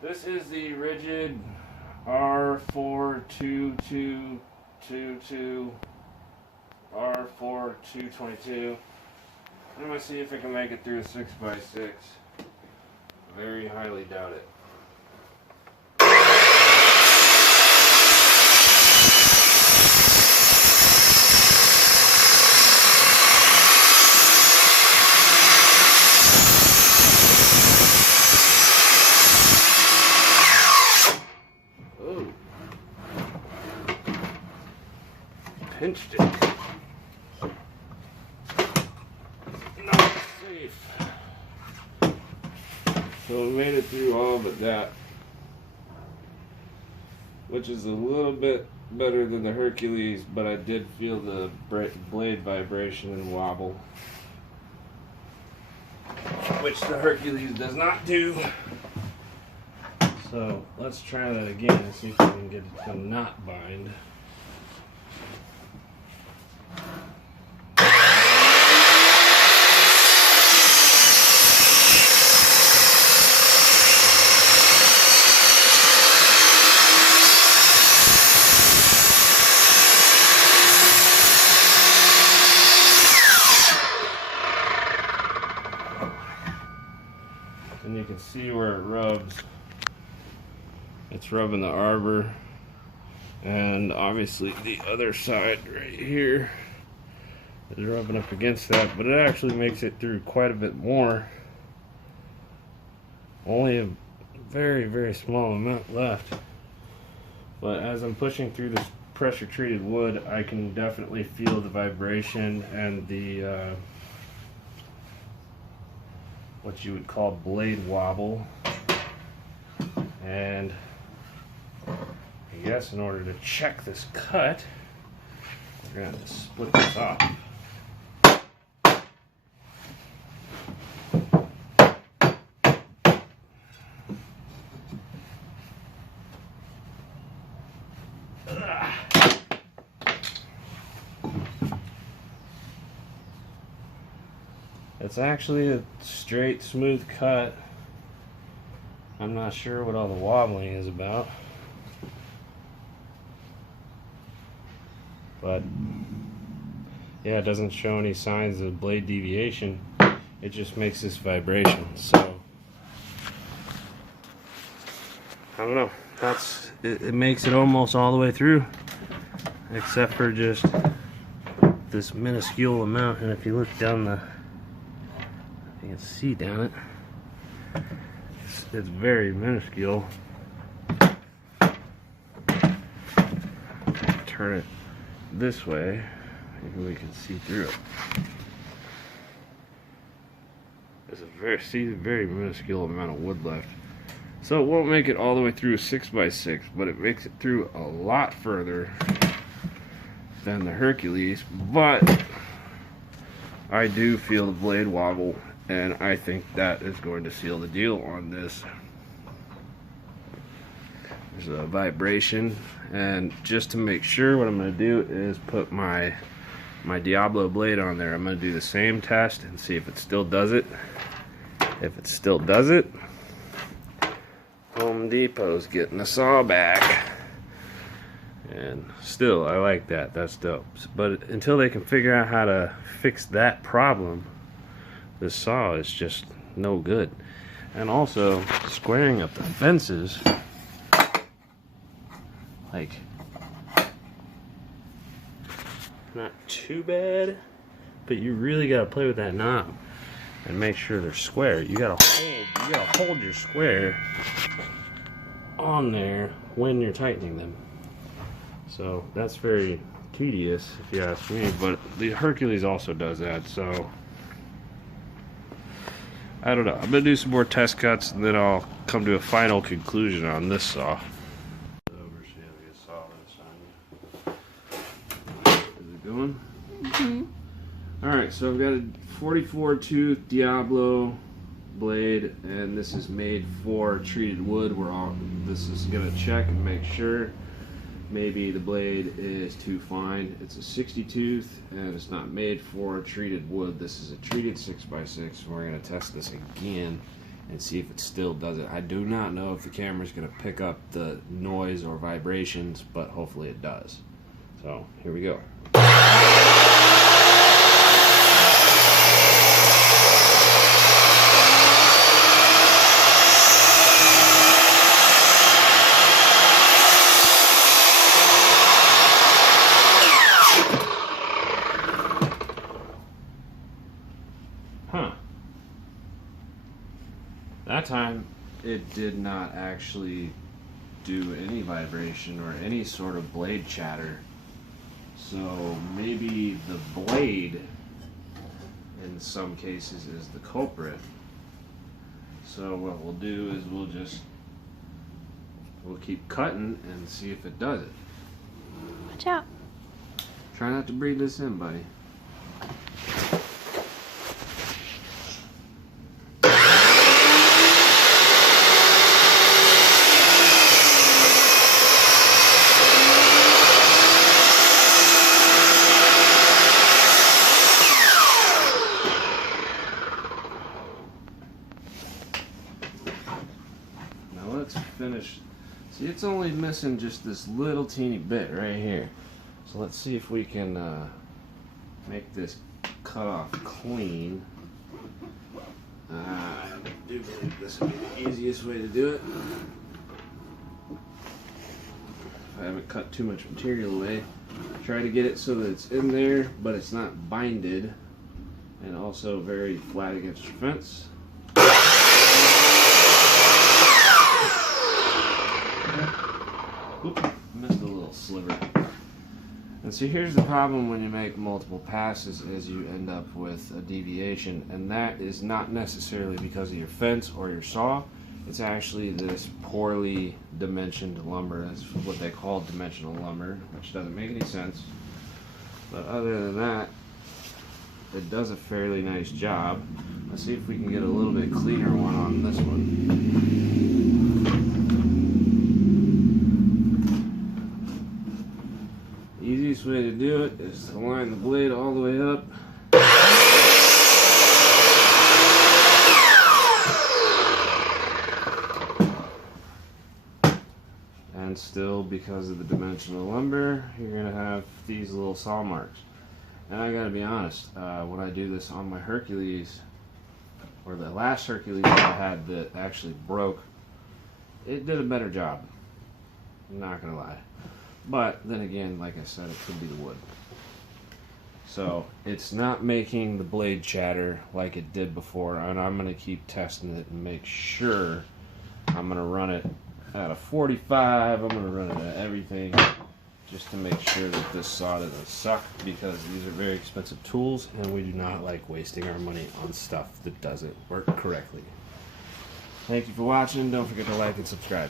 This is the Ridgid R4222 R4222. I'm gonna see if I can make it through a 6x6. Very highly doubt it. Pinched it. Not safe. So we made it through all but that, which is a little bit better than the Hercules, but I did feel the blade vibration and wobble, which the Hercules does not do. So let's try that again and see if we can get it to not bind. And you can see where it rubs. It's rubbing the arbor, and obviously the other side right here is rubbing up against that, but it actually makes it through quite a bit more. Only a very, very small amount left. But as I'm pushing through this pressure treated wood, I can definitely feel the vibration and the what you would call blade wobble. And I guess in order to check this cut, we're going to have to split this off. It's actually a straight, smooth cut. I'm not sure what all the wobbling is about, but yeah, it doesn't show any signs of blade deviation. It just makes this vibration. So I don't know. It makes it almost all the way through, except for just this minuscule amount. And if you look down you can see down it. It's very minuscule. Turn it this way, maybe we can see through it. There's a very minuscule amount of wood left. So it won't make it all the way through a 6x6, but it makes it through a lot further than the Hercules. But I do feel the blade wobble, and I think that is going to seal the deal on this. There's a vibration, and just to make sure, what I'm going to do is put my Diablo blade on there. I'm going to do the same test and see if it still does it. If it still does it, Home Depot's getting the saw back. And still, I like that. That's dope. But until they can figure out how to fix that problem, this saw is just no good. And also, squaring up the fences, like, not too bad, but you really gotta play with that knob and make sure they're square. You gotta hold your square on there when you're tightening them. So that's very tedious, if you ask me. But the Hercules also does that. So I don't know. I'm gonna do some more test cuts, and then I'll come to a final conclusion on this saw. Is it going? Mm-hmm. Alright, so I've got a 44 tooth Diablo blade, and this is made for treated wood. This is gonna check and make sure maybe the blade is too fine. It's a 60 tooth, and it's not made for treated wood. This is a treated 6x6. We're gonna test this again and see if it still does it. I do not know if the camera's going to pick up the noise or vibrations, but hopefully it does. So here we go. Huh. That time it did not actually do any vibration or any sort of blade chatter. So maybe the blade in some cases is the culprit. So what we'll do is we'll keep cutting and see if it does it. Watch out. Try not to breathe this in, buddy. Let's finish. See, it's only missing just this little teeny bit right here. So let's see if we can make this cut off clean. I do believe this would be the easiest way to do it. If I haven't cut too much material away, try to get it so that it's in there, but it's not binded, and also very flat against your fence. Oop, missed a little sliver. And see, here's the problem when you make multiple passes is you end up with a deviation, and that is not necessarily because of your fence or your saw. It's actually this poorly dimensioned lumber. That's what they call dimensional lumber, which doesn't make any sense. But other than that, it does a fairly nice job. Let's see if we can get a little bit cleaner one on this one. Easiest way to do it is to line the blade all the way up. And still, because of the dimensional lumber, you're going to have these little saw marks. And I gotta be honest, when I do this on my Hercules, or the last Hercules I had that actually broke, it did a better job. I'm not gonna lie. But then again, like I said, it could be the wood. So it's not making the blade chatter like it did before, and I'm going to keep testing it and make sure. I'm going to run it at a 45, I'm going to run it at everything, just to make sure that this saw doesn't suck, because these are very expensive tools, and we do not like wasting our money on stuff that doesn't work correctly. Thank you for watching. Don't forget to like and subscribe.